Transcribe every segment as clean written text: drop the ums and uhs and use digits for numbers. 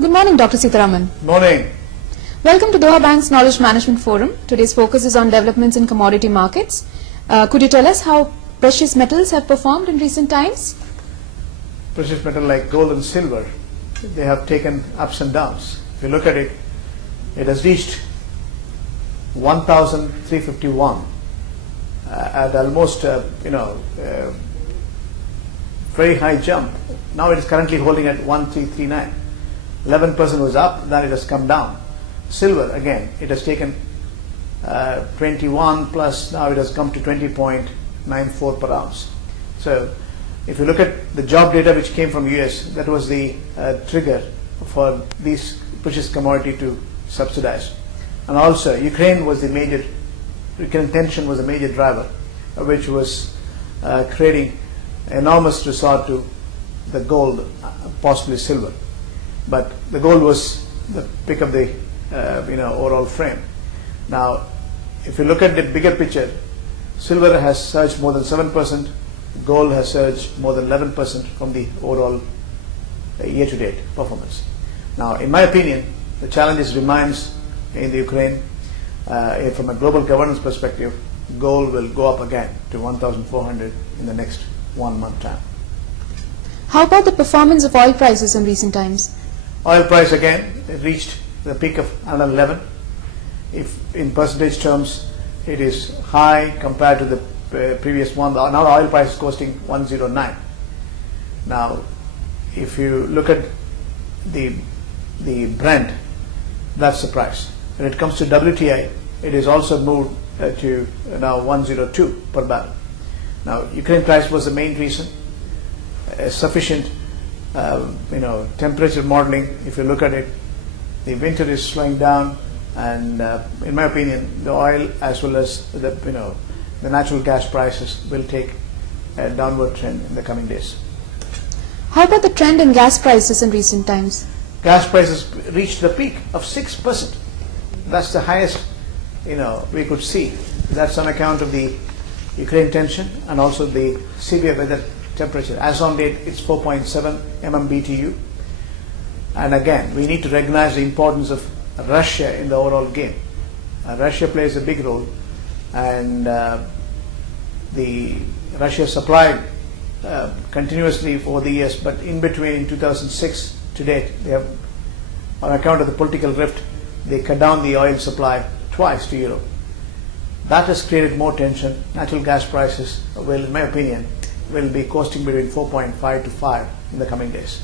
Good morning, Dr. Sitharaman. Morning. Welcome to Doha Bank's Knowledge Management Forum. Today's focus is on developments in commodity markets. Could you tell us how precious metals have performed in recent times? Precious metal like gold and silver, they have taken ups and downs. If you look at it, it has reached 1,351 at almost very high jump. Now it is currently holding at 1,339. 11% was up, then it has come down. Silver again, it has taken 21 plus, now it has come to 20.94 per ounce. So if you look at the job data which came from US, that was the trigger for these precious commodity to subsidize. And also Ukraine tension was a major driver, which was creating enormous resort to the gold, possibly silver. But the gold was the pick of the overall frame. Now, if you look at the bigger picture, silver has surged more than 7%, gold has surged more than 11% from the overall year-to-date performance. Now, in my opinion, the challenge remains in the Ukraine. From a global governance perspective, gold will go up again to 1,400 in the next 1 month time. How about the performance of oil prices in recent times? Oil price again reached the peak of 111. If in percentage terms, it is high compared to the previous one. Now the oil price is costing 109. Now, if you look at the Brent, that's the price. When it comes to WTI, it is also moved to now 102 per barrel. Now, Ukraine price was the main reason. Sufficient temperature modeling, if you look at it, the winter is slowing down, and in my opinion, the oil as well as the natural gas prices will take a downward trend in the coming days. How about the trend in gas prices in recent times? Gas prices reached the peak of 6%. That's the highest we could see. That's on account of the Ukraine tension and also the severe weather temperature. As on date, it's 4.7 MMBTU. And again, we need to recognize the importance of Russia in the overall game. Russia plays a big role, and the Russia supplied continuously over the years, but in between 2006 to date, they have, on account of the political rift, they cut down the oil supply twice to Europe. That has created more tension. Natural gas prices will, in my opinion, will be costing between 4.5 to 5 in the coming days.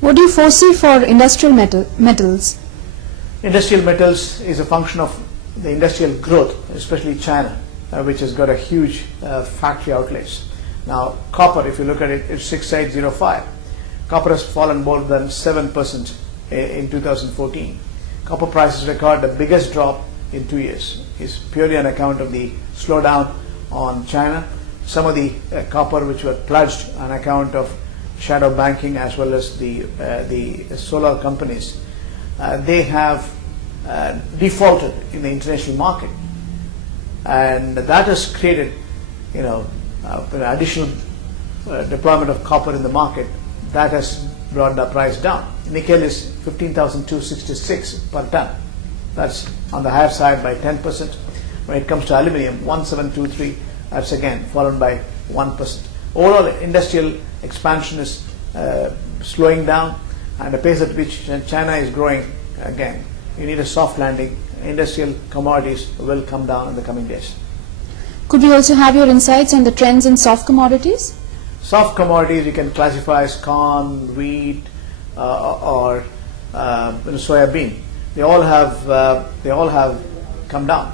What do you foresee for industrial metals? Industrial metals is a function of the industrial growth, especially China, which has got a huge factory outlets. Now, copper, if you look at it, it's 6805. Copper has fallen more than 7% in 2014. Copper prices record the biggest drop in 2 years. It's purely on account of the slowdown on China. Some of the copper which were pledged on account of shadow banking as well as the solar companies, they have defaulted in the international market, and that has created additional deployment of copper in the market. That has brought the price down. Nickel is 15,266 per ton. That's on the higher side by 10%. When it comes to aluminium, 1723, that's again fallen by 1%. Overall, industrial expansion is slowing down, and the pace at which China is growing, again, you need a soft landing. Industrial commodities will come down in the coming days. Could we also have your insights on the trends in soft commodities? Soft commodities you can classify as corn, wheat, or soya bean. They all have come down.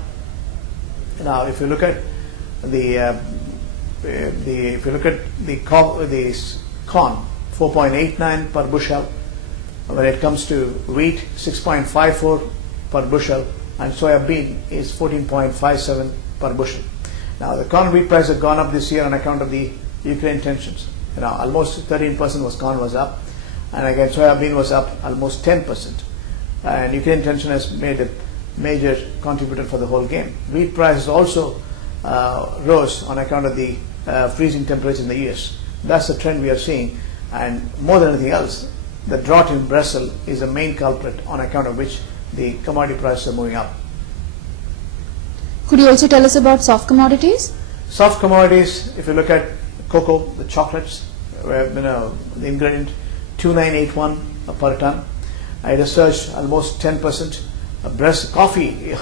Now, if you look at the corn, 4.89 per bushel. When it comes to wheat, 6.54 per bushel, and soya bean is 14.57 per bushel. Now, the corn wheat price has gone up this year on account of the Ukraine tensions. Almost 13% corn was up, and again soya bean was up almost 10%. And Ukraine tension has made a major contributor for the whole game. Wheat prices also rose on account of the freezing temperature in the US. That's the trend we are seeing, and more than anything else, the drought in Brazil is the main culprit on account of which the commodity prices are moving up. Could you also tell us about soft commodities? Soft commodities, if you look at cocoa, the chocolates, where the ingredient 2981 per ton, it has surged almost 10%. Coffee,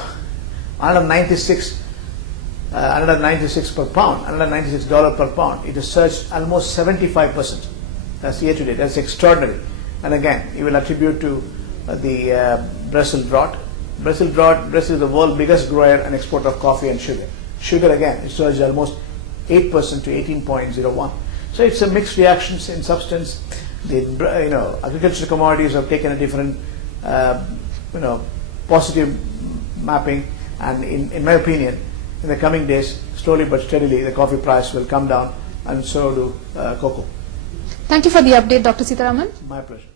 196 per pound, $196 per pound. It has surged almost 75%. That's year to date. That's extraordinary. And again, you will attribute to the Brazil drought. Brazil is the world's biggest grower and exporter of coffee and sugar. Sugar again, it surged almost 8% to 18.01. So it's a mixed reactions in substance. The agricultural commodities have taken a different positive mapping, and in my opinion, in the coming days, slowly but steadily, the coffee price will come down, and so do cocoa. Thank you for the update, Dr. Sitharaman. My pleasure.